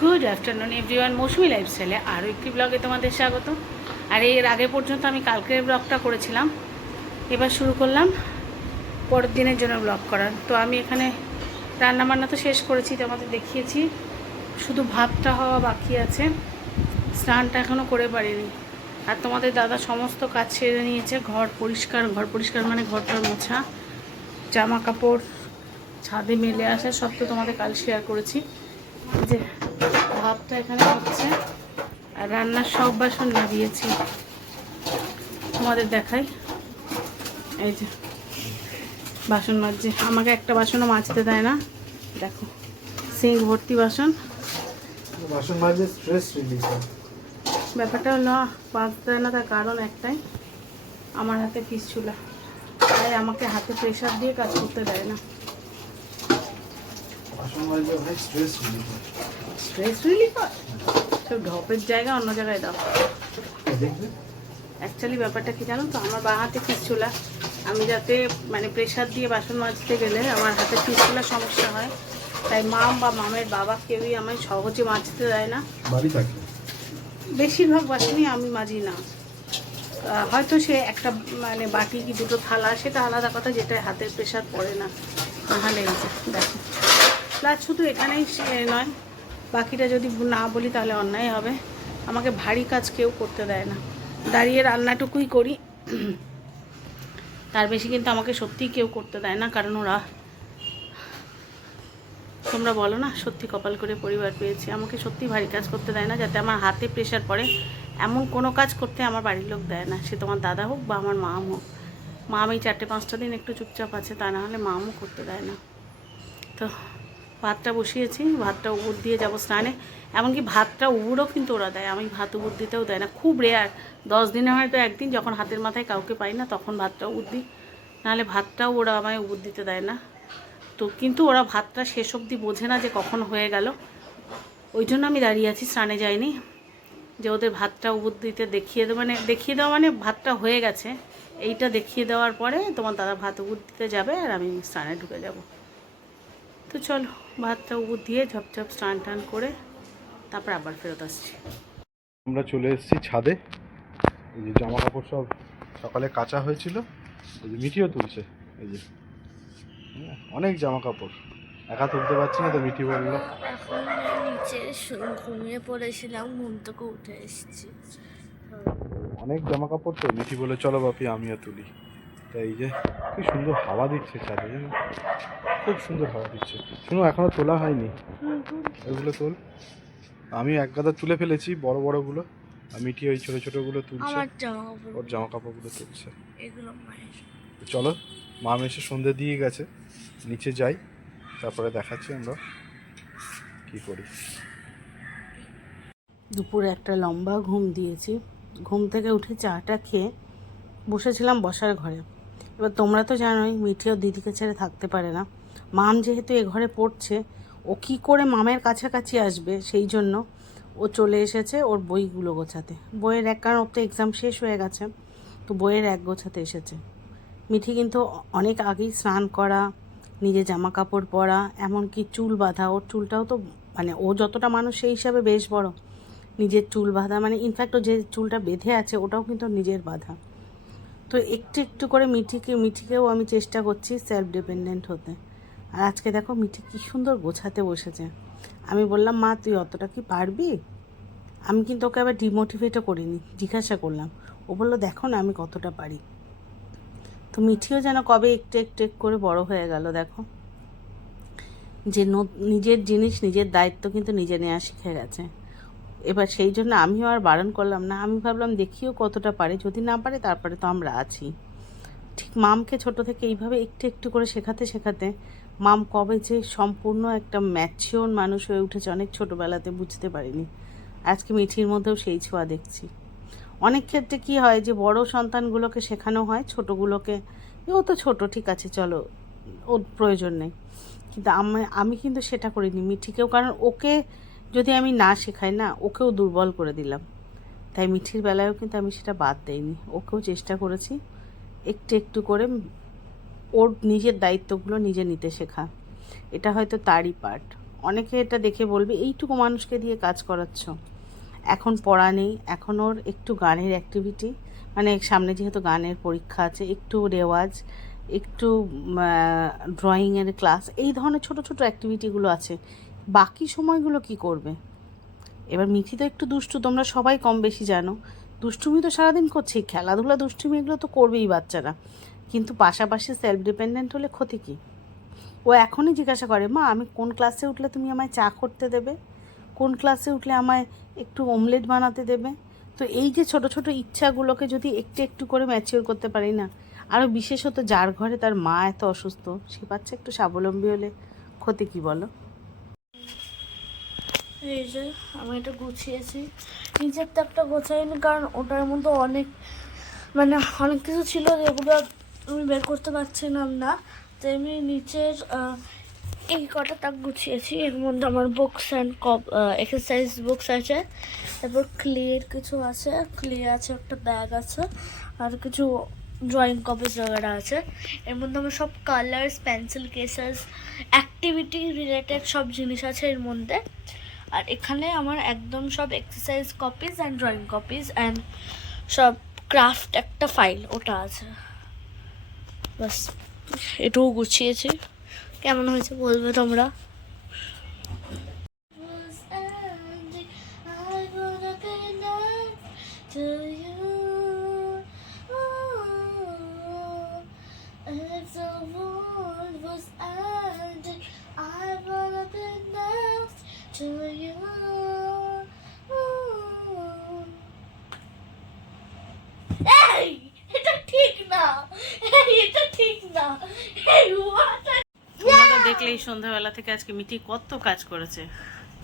Good afternoon everyone মৌসুমি লাইফস্টাইলে আরও একটি ব্লগে তোমাদের স্বাগত। আর এর আগে পর্যন্ত আমি কালকের ব্লগটা করেছিলাম। এবার শুরু করলাম পরের দিনের জন্য ব্লগ করার। তো আমি এখানে রান্না বান্না তো শেষ করেছি, তোমাদের দেখিয়েছি। শুধু ভাতটা হওয়া বাকি আছে। স্নানটা এখনও করে পারিনি। আর তোমাদের দাদা সমস্ত কাজ ছেড়ে নিয়েছে। ঘর পরিষ্কার ঘর পরিষ্কার মানে ঘরটার মোছা জামা কাপড় ছাদে মেলে আসা সব তো তোমাদের কাল শেয়ার করেছি। যে ভাতটা এখানে হচ্ছে। আর রান্নার সব বাসন নামিয়েছি তোমাদের দেখাই। এই যে বাসন মাজছে। আমাকে একটা বাসনও মাজতে দেয় না। দেখো সিঙ্ক ভর্তি বাসন। বাসন মাজে স্ট্রেস রিলিজ হয়। ব্যাপারটা হলো মাজতে দেয় না তার কারণ একটাই। আমার হাতে পিস চুলা। তাই আমাকে হাতে প্রেশার দিয়ে কাজ করতে দেয় না। স্ট্রেস রিলিজ স্ট্রেস রিলিফ সব ঢপের জায়গা অন্য জায়গায় দাও। অ্যাকচুয়ালি ব্যাপারটা কি জানো তো? আমার বা হাতে আমি যাতে মানে প্রেশার দিয়ে বাসন মাজতে গেলে আমার হাতে পিসচুলার সমস্যা হয়। তাই মাম বা মামের বাবা কেউই আমায় সহজে মাজতে দেয় না। বেশিরভাগ বাসনই আমি মাজি না। হয়তো সে একটা মানে বাটি কি দুটো থালা সেটা আলাদা কথা যেটা হাতের প্রেশার পড়ে না। এই দেখো। প্লাস শুধু এখানেই নয়, বাকিটা যদি না বলি তাহলে অন্যায় হবে। আমাকে ভারী কাজ কেউ করতে দেয় না। দাঁড়িয়ে রান্নাটুকুই করি। তার বেশি কিন্তু আমাকে সত্যিই কেউ করতে দেয় না, কারণ ওরা তোমরা বলো না, সত্যি কপাল করে পরিবার পেয়েছি। আমাকে সত্যি ভারী কাজ করতে দেয় না, যাতে আমার হাতে প্রেশার পড়ে। এমন কোনো কাজ করতে আমার বাড়ির লোক দেয় না। সে তোমার দাদা হোক বা আমার মা হোক। মা আমি চারটে পাঁচটা দিন একটু চুপচাপ আছে, তা না হলে মামও করতে দেয় না। তো ভাতটা বসিয়েছি, ভাতটা উবুর দিয়ে যাব স্নানে। এমনকি ভাতটা উবুরও কিন্তু ওরা দেয়, আমি ভাত উবুর দিতেও দেয় না। খুব রেয়ার দশ দিনে হয়তো একদিন যখন হাতের মাথায় কাউকে পাই না, তখন ভাতটা উবুর দিই। নাহলে ভাতটাও ওরা আমায় উবুর দিতে দেয় না। তো কিন্তু ওরা ভাতটা শেষ অবধি বোঝে না যে কখন হয়ে গেল। ওই জন্য আমি দাঁড়িয়ে আছি, স্নানে যাইনি। যে ওদের ভাতটা উবুর দিতে দেখিয়ে দেওয়া মানে দেখিয়ে দেওয়া মানে ভাতটা হয়ে গেছে। এইটা দেখিয়ে দেওয়ার পরে তোমার দাদা ভাত উবুর দিতে যাবে আর আমি স্নানে ঢুকে যাব। তো চলো ভাতটা উবুর দিয়ে ঝপঝপ স্নান টান করে তারপর আবার ফেরত আসছি। আমরা চলে এসেছি ছাদে। এই যে জামা কাপড় সব সকালে কাঁচা হয়েছিল। এই যে মিঠিও তুলছে। এই যে হ্যাঁ, অনেক জামা কাপড় একা তুলতে পারছি না তো মিঠি বলল। নিচে ঘুমিয়ে পড়েছিলাম ঘুম থেকে উঠে এসেছি। অনেক জামা কাপড় তো মিঠি বলে চলো বাপি আমিও তুলি। তাই এই যে কি সুন্দর হাওয়া দিচ্ছে ছাদে জানো? খুব সুন্দর হাওয়া দিচ্ছে। শুনো এখনও তোলা হয়নি। এগুলো তোল। আমি এক গাদা তুলে ফেলেছি বড় বড়গুলো। আমি কি ওই ছোটো ছোটোগুলো তুলছে। আমার জামা কাপড় ওর জামা কাপড়গুলো তুলছে চলো মাম এসে সন্ধে দিয়ে গেছে। নিচে যাই তারপরে দেখাচ্ছি আমরা কি করি। দুপুরে একটা লম্বা ঘুম দিয়েছি। ঘুম থেকে উঠে চাটা খেয়ে বসেছিলাম বসার ঘরে। এবার তোমরা তো জানোই মিঠিও দিদিকে ছেড়ে থাকতে পারে না। মাম যেহেতু এ ঘরে পড়ছে, ও কী করে মামের কাছাকাছি আসবে? সেই জন্য ও চলে এসেছে ওর বইগুলো গোছাতে। বইয়ের এক কারণ, ওর তো এক্সাম শেষ হয়ে গেছে, তো বইয়ের এক গোছাতে এসেছে। মিঠি কিন্তু অনেক আগেই স্নান করা, নিজে জামা কাপড় পরা, এমনকি চুল বাঁধা। ওর চুলটাও তো মানে ও যতটা মানুষ সেই হিসাবে বেশ বড়। নিজের চুল বাঁধা মানে ইনফ্যাক্ট ও যে চুলটা বেঁধে আছে, ওটাও কিন্তু নিজের বাঁধা। তো একটু একটু করে মিঠিকে, মিঠিকেও আমি চেষ্টা করছি সেলফ ডিপেন্ডেন্ট হতে। আর আজকে দেখো মিঠি কী সুন্দর গোছাতে বসেছে। আমি বললাম, মা, তুই অতটা কি পারবি? আমি কিন্তু ওকে আবার ডিমোটিভেটও করিনি, জিজ্ঞাসা করলাম। ও বলল, দেখো না আমি কতটা পারি। তো মিঠিও যেন কবে একটু একটু একটু করে বড় হয়ে গেল, দেখো। যে নিজের জিনিস, নিজের দায়িত্ব কিন্তু নিজে নেওয়া শিখে গেছে। এবার সেই জন্য আমিও আর বারণ করলাম না। আমি ভাবলাম, দেখিও কতটা পারে। যদি না পারে, তারপরে তো আমরা আছি। ঠিক মামকে ছোট থেকে এইভাবে একটু একটু করে শেখাতে শেখাতে মাম কবে যে সম্পূর্ণ একটা ম্যাচিওর মানুষ হয়ে উঠেছে, অনেক ছোটোবেলাতে বুঝতে পারিনি। আজকে মিঠির মধ্যেও সেই ছোঁয়া দেখছি। অনেক ক্ষেত্রে কি হয় যে, বড় সন্তানগুলোকে শেখানো হয়, ছোটোগুলোকে ও তো ছোট, ঠিক আছে, চলো, ওর প্রয়োজন নেই। কিন্তু আমি আমি কিন্তু সেটা করিনি মিঠিকেও, কারণ ওকে যদি আমি না শেখাই না, ওকেও দুর্বল করে দিলাম। তাই মিঠির বেলায়ও কিন্তু আমি সেটা বাদ দেইনি। ওকেও চেষ্টা করেছি একটু একটু করে ওর নিজের দায়িত্বগুলো নিজে নিতে শেখা। এটা হয়তো তারই পার্ট অনেকে এটা দেখে বলবে, এইটুকু মানুষকে দিয়ে কাজ করাচ্ছ। এখন পড়া নেই, এখন ওর একটু গানের অ্যাক্টিভিটি মানে সামনে যেহেতু গানের পরীক্ষা আছে, একটু রেওয়াজ, একটু ড্রয়িংয়ের ক্লাস এই ধরনের ছোট ছোট অ্যাক্টিভিটিগুলো আছে। বাকি সময়গুলো কি করবে? এবার মিঠি তো একটু দুষ্টু, তোমরা সবাই কম বেশি জানো। দুষ্টুমি তো সারাদিন করছেই, খেলাধুলা দুষ্টুমি এগুলো তো করবেই বাচ্চারা। কিন্তু পাশাপাশি সেলফ ডিপেন্ডেন্ট হলে ক্ষতি কী? ও এখনই জিজ্ঞাসা করে, মা, আমি কোন ক্লাসে উঠলে তুমি আমায় চা করতে দেবে? কোন ক্লাসে উঠলে আমায় একটু অমলেট বানাতে দেবে? তো এই যে ছোট ছোট ইচ্ছাগুলোকে যদি একটু একটু করে ম্যাচিওর করতে পারি না আরও বিশেষত যার ঘরে তার মা এত অসুস্থ, সে বাচ্চা একটু স্বাবলম্বী হলে ক্ষতি কী বলো? এই যে আমি এটা গুছিয়েছি। নিজের তো একটা গোছাইনি, কারণ ওটার মধ্যে অনেক মানে অনেক কিছু ছিল যেগুলো আমি বের করতে পারছিলাম না তো আমি নিচের আহ, এই কটা তাক গুছিয়েছি এর মধ্যে আমার books and copy exercise books আছে তারপর ক্লের কিছু আছে ক্লে আছে একটা ব্যাগ আছে আর কিছু ড্রয়িং কপিস वगैरह আছে এর মধ্যে আমার সব colours pencil cases activity related সব জিনিস আছে এর মধ্যে আর এখানে আমার একদম সব exercise copies and drawing copies and সব ক্রাফট একটা ফাইল ওটা আছে বাস এটুকু গুছিয়েছি। কেমন হয়েছে বলবে তোমরা? ঠিক না। দেখলেই সন্ধ্যাবেলা থেকে আজকে মিঠি কত কাজ করেছে।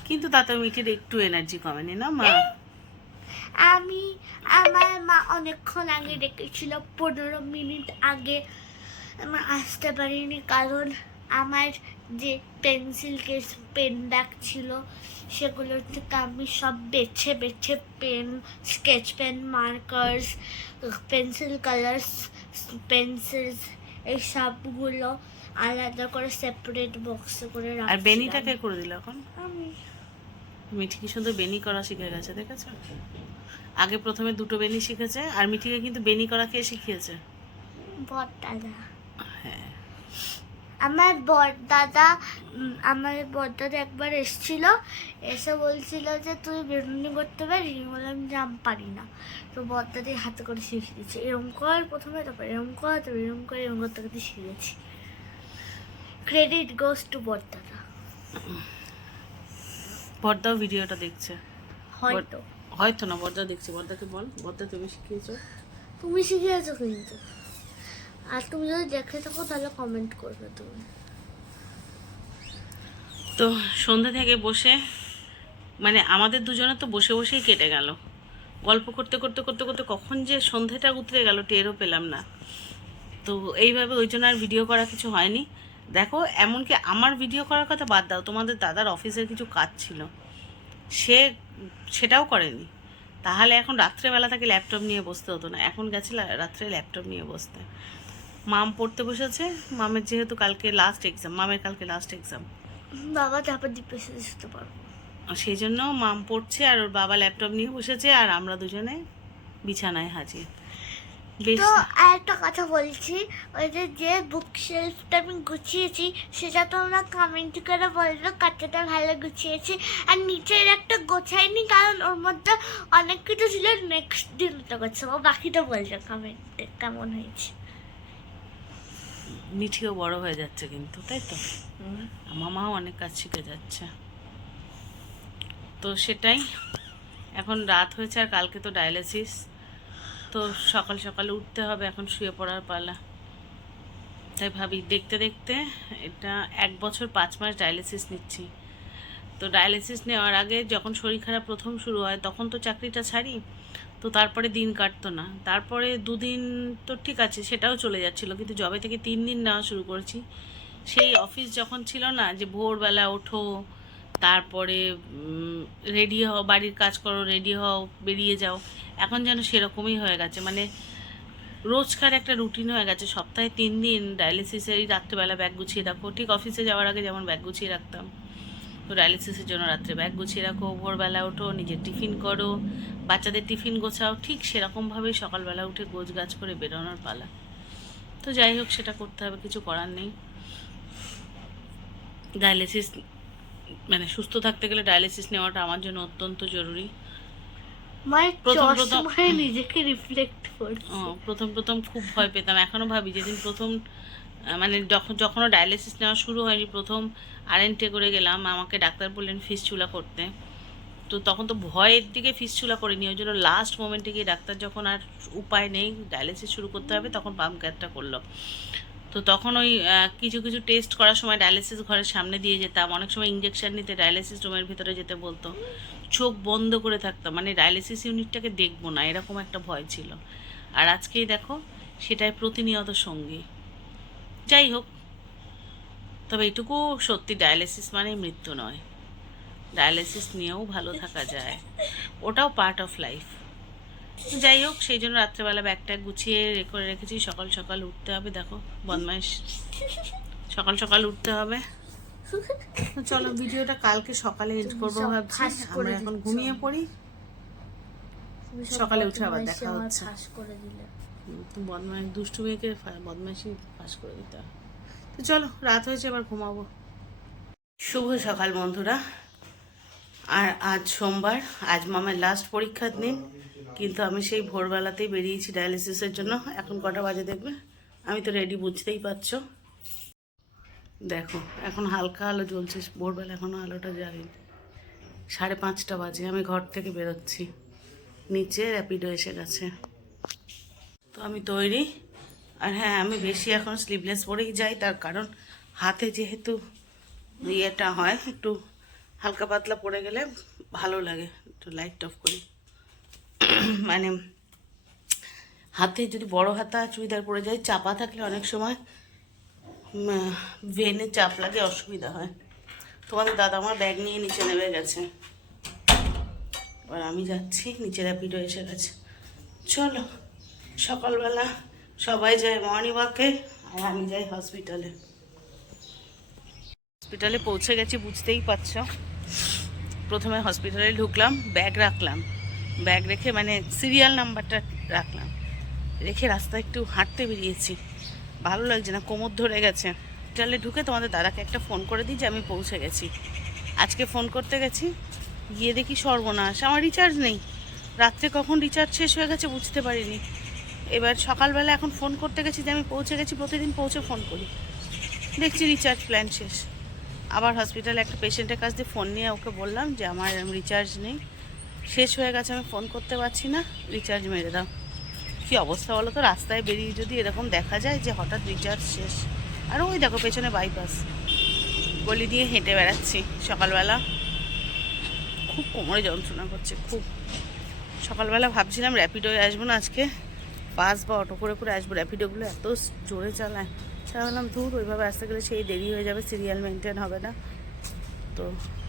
কিন্তু তাতে মিঠির একটু এনার্জি কমেনি না, মা? আমি আমার মা অনেকক্ষণ আগে ডেকেছিল, পনেরো মিনিট আগে। আমার আসতে পারিনি কারণ আমার যে পেন্সিল কেস পেন ব্যাগ ছিল, সেগুলোর থেকে আমি সব বেছে বেছে pen sketch pen markers pencil colours pencils এই সাপগুলো আলাদা করে সেপারেট বক্সে করে আর রাখছিলাম। বেনিটাকে করে দিল এখন? আমি। মিঠি কি সুন্দর বেনি করা শিখে গেছে দেখেছ? আগে প্রথমে দুটো বেনি শিখেছে আর মিঠিকে কিন্তু বেনি করা কে শিখিয়েছে? হ্যাঁ আমার বড়দাদা আমার বড়দাদা একবার এসেছিল এসে বলছিল যে তুই বেরুনি করতে পারিস? আমি বললাম যে আমি পারি না। তো বড়দাদি হাতে করে শিখিয়ে দিচ্ছে এরম কর প্রথমে তারপর এরম কর তারপর এরম করে এরম করতে করতে শিখেছি ক্রেডিট গোস টু বড়দাদা বর্দাও ভিডিওটা দেখছে। হয়তো। হয়তো না বর্দা দেখছি। বর্দাকে বল বর্দা তুমি শিখিয়েছো? তুমি শিখিয়েছো কিন্তু। আর তুমি যদি দেখে থাকো, তাহলে কমেন্ট করবে তুমি। তো সন্ধ্যা থেকে বসে মানে আমাদের দুজনে তো বসে বসেই কেটে গেল। গল্প করতে করতে করতে করতে কখন যে সন্ধ্যেটা উতরে গেল, টেরও পেলাম না। তো এইভাবে ওই জন্য আর ভিডিও করা কিছু হয়নি। দেখো, এমনকি আমার ভিডিও করার কথা বাদ দাও, তোমাদের দাদার অফিসের কিছু কাজ ছিল। সে সেটাও করেনি। তাহলে এখন রাত্রেবেলা তাকে ল্যাপটপ নিয়ে বসতে হতো না। এখন গেছে রাত্রে ল্যাপটপ নিয়ে বসতে। মাম পড়তে বসেছে। মামের যেহেতু কালকে লাস্ট এক্সাম মামের কালকে লাস্ট এক্সাম বাবা তারপর ডিপ্রেশন দিতে পারব। সেই জন্য মাম পড়ছে আর ওর বাবা ল্যাপটপ নিয়ে বসেছে আর আমরা দুজনে বিছানায় হাজির। তো আর একটা কথা বলছি ওই যে যে বুক শেলফটা আমি গুছিয়েছি সেটা তোমরা কমেন্ট করে বলবে কতটা ভালো গুছিয়েছি। আর নিচের একটা গোছাইনি কারণ ওর মধ্যে অনেক কিছু ছিল নেক্সট দিন তো ও বাকিটা বলছে কমেন্টে কেমন হয়েছে। মিঠিও বড় হয়ে যাচ্ছে কিন্তু তাই তো? আমার মাও অনেক কাজ শিখে যাচ্ছে। তো সেটাই এখন রাত হয়েছে আর কালকে তো ডায়ালিসিস তো সকাল সকালে উঠতে হবে এখন শুয়ে পড়ার পালা। তাই ভাবি দেখতে দেখতে এটা এক বছর পাঁচ মাস ডায়ালিসিস নিচ্ছি। তো ডায়ালিসিস নেওয়ার আগে যখন শরীর খারাপ প্রথম শুরু হয় তখন তো চাকরিটা ছাড়ি। তো তারপরে দিন কাটতো না। তারপরে দুদিন তো ঠিক আছে, সেটাও চলে যাচ্ছিল। কিন্তু জবে থেকে তিন দিন নেওয়া শুরু করেছি। সেই অফিস যখন ছিল না, যে ভোরবেলা ওঠো, তারপরে রেডি হও, বাড়ির কাজ করো রেডি হও, বেরিয়ে যাও, এখন যেন সেরকমই হয়ে গেছে। মানে রোজকার একটা রুটিন হয়ে গেছে। সপ্তাহে তিন দিন ডায়ালিসিসের রাত্রেবেলা ব্যাগ গুছিয়ে রাখো। ঠিক অফিসে যাওয়ার আগে যেমন ব্যাগ গুছিয়ে রাখতাম। তো ডায়ালিসিসের জন্য রাত্রে ব্যাগ গুছিয়ে রাখো ভোরবেলা ওঠো নিজের টিফিন করো বাচ্চাদের টিফিন গোছাও ঠিক সেরকমভাবেই সকালবেলা উঠে গোছ গাছ করে বেরোনোর পালা। তো যাই হোক সেটা করতে হবে কিছু করার নেই। ডায়ালিসিস মানে সুস্থ থাকতে গেলে ডায়ালিসিস নেওয়াটা আমার জন্য অত্যন্ত জরুরি। প্রথম প্রথম- নিজেকে রিফ্লেক্ট প্রথম প্রথম খুব ভয় পেতাম। এখনও ভাবি যেদিন প্রথম মানে যখন যখনও ডায়ালিসিস নেওয়া শুরু হয়নি প্রথম আরএনটে করে গেলাম, আমাকে ডাক্তার বললেন ফিস চুলা করতে তো তখন তো ভয়ের দিকে ফিস চুলা করিনি ওই জন্য লাস্ট মোমেন্টে গিয়ে ডাক্তার যখন আর উপায় নেই ডায়ালিসিস শুরু করতে হবে, তখন পাম্প ক্যাটটা করল। তো তখন ওই কিছু কিছু টেস্ট করার সময় ডায়ালিসিস ঘরের সামনে দিয়ে যেতাম, অনেক সময় ইঞ্জেকশন নিতে ডায়ালিসিস রুমের ভিতরে যেতে বলতো। চোখ বন্ধ করে থাকতাম মানে ডায়ালিসিস ইউনিটটাকে দেখব না, এরকম একটা ভয় ছিল। আর আজকেই দেখো, সেটাই প্রতিনিয়ত সঙ্গী। যাই হোক তবে এটুকু সত্যি ডায়ালিসিস মানে মৃত্যু নয়। ডায়ালিসিস নিয়েও ভালো থাকা যায়। ওটাও পার্ট অফ লাইফ যাই হোক সেই জন্য রাত্রেবেলা ব্যাগটা গুছিয়ে করে রেখেছি। সকাল সকাল উঠতে হবে দেখো বদমাইশ। সকাল সকাল উঠতে হবে। চলো ভিডিওটা কালকে সকালে এড করব ভাবছি। আমরা এখন ঘুমিয়ে পড়ি। সকালে উঠে আবার দেখা হচ্ছে। ফাঁস বদমাইশ দুষ্টু মেয়েকে বদমাইশি পাস করে দিতে হবে তো চলো, রাত হয়েছে, এবার ঘুমাবো। শুভ সকাল বন্ধুরা। আর আজ সোমবার, আজ মামার লাস্ট পরীক্ষার দিন, কিন্তু আমি সেই ভোরবেলাতেই বেরিয়েছি ডায়ালিসিসের জন্য। এখন কটা বাজে দেখবে? আমি তো রেডি বুঝতেই পারছ। দেখো, এখন হালকা আলো জ্বলছে, ভোরবেলা এখনও আলোটা জ্বালিনি সাড়ে পাঁচটা বাজে, আমি ঘর থেকে বেরোচ্ছি। নিচে র্যাপিডো এসে গেছে। তো আমি তৈরি আর হ্যাঁ আমি বেশি এখন স্লিভলেস পরেই যাই, তার কারণ হাতে যেহেতু ইয়েটা হয়, একটু হালকা পাতলা পরে গেলে ভালো লাগে, একটু লাইট অফ করি। মানে হাতে যদি বড় হাতা চুড়িদার পরে যায় চাপা থাকলে অনেক সময় ভেনে চাপ লাগে, অসুবিধা হয়। তোমাদের দাদা আমার ব্যাগ নিয়ে নিচে নেমে গেছে। এবার আমি যাচ্ছি, নিচে র্যাপিডো এসে গেছে। চলো, সকালবেলা সবাই যায় মর্নিং ওয়াকে আর আমি যাই হসপিটালে। হসপিটালে পৌঁছে গেছি, বুঝতেই পারছ। প্রথমে হসপিটালে ঢুকলাম, ব্যাগ রাখলাম। ব্যাগ রেখে মানে সিরিয়াল নাম্বারটা রাখলাম। রেখে রাস্তায় একটু হাঁটতে বেরিয়েছি। ভালো লাগছে না, কোমর ধরে গেছে। হসপিটালে ঢুকে তোমাদের দাদাকে একটা ফোন করে দিই যে আমি পৌঁছে গেছি। আজকে ফোন করতে গেছি, গিয়ে দেখি সর্বনাশ। আমার রিচার্জ নেই। রাত্রে কখন রিচার্জ শেষ হয়ে গেছে বুঝতে পারিনি। এবার সকালবেলা এখন ফোন করতে গেছি যে আমি পৌঁছে গেছি, প্রতিদিন পৌঁছে ফোন করি। দেখছি রিচার্জ প্ল্যান শেষ। আবার হসপিটালে একটা পেশেন্টের কাছ দিয়ে ফোন নিয়ে ওকে বললাম যে আমার রিচার্জ নেই। শেষ হয়ে গেছে, আমি ফোন করতে পারছি না রিচার্জ মেরে দাও। কী অবস্থা বলো তো? রাস্তায় বেরিয়ে যদি এরকম দেখা যায় যে হঠাৎ রিচার্জ শেষ। আর ওই দেখো পেছনে বাইপাস গলি দিয়ে হেঁটে বেড়াচ্ছি সকালবেলা। খুব কোমরে যন্ত্রণা করছে, খুব। সকালবেলা ভাবছিলাম র্যাপিডোয় আসব না আজকে। বাস বা অটো করে করে আসব। র্যাপিডোগুলো এত জোরে চালায়। বললাম দূর ওইভাবে আসতে গেলে সেই দেরি হয়ে যাবে সিরিয়াল মেনটেন হবে না। তো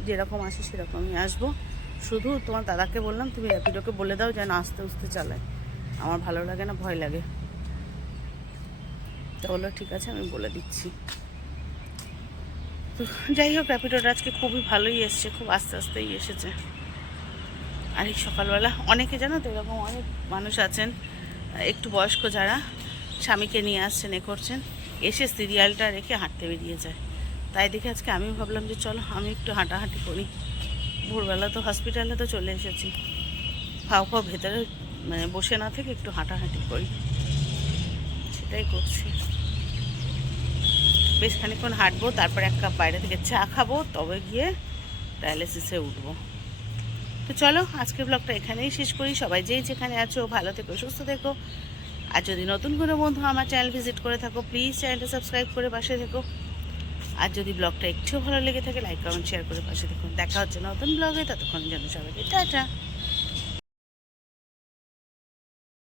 যেরকম আসে সেরকমই আসব। শুধু তোমার দাদাকে বললাম, তুমি র্যাপিডোকে বলে দাও যেন আস্তে আস্তে চালায়। আমার ভালো লাগে না, ভয় লাগে। তা বলল, ঠিক আছে, আমি বলে দিচ্ছি। তো যাই হোক র্যাপিডোটা আজকে খুবই ভালোই এসছে, খুব আস্তে আস্তেই এসেছে। আর এই সকালবেলা অনেকে জানো তো, এরকম অনেক মানুষ আছেন একটু বয়স্ক যারা, স্বামীকে নিয়ে আসছেন, এ করছেন, এসে সিরিয়ালটা রেখে হাঁটতে বেরিয়ে যায়। তাই দেখে আজকে আমি ভাবলাম যে চলো, আমি একটু হাঁটাহাঁটি করি। ভোরবেলা তো হসপিটালে তো চলে এসেছি। ফাও ফাও ভেতরে মানে বসে না থেকে একটু হাঁটাহাঁটি করি। সেটাই করছি। বেশ খানিক্ষণ হাঁটবো, তারপর এক কাপ বাইরে থেকে চা খাব, তবে গিয়ে ডায়ালিসিসে উঠবো। তো চলো, আজকের ব্লগটা এখানেই শেষ করি। সবাই যেই যেখানে আছো, ভালো থেকো, সুস্থ থেকো। আর যদি নতুন কোনো বন্ধু আমার চ্যানেল ভিজিট করে থাকো প্লিজ চ্যানেলটা সাবস্ক্রাইব করে পাশে থেকো। আর যদি ব্লগটা একটু ভালো লেগে থাকে লাইক কমেন্ট শেয়ার করে পাশে দেখুন দেখা হচ্ছে নতুন ব্লগে ততক্ষণ যেন সবাইকে টাটা।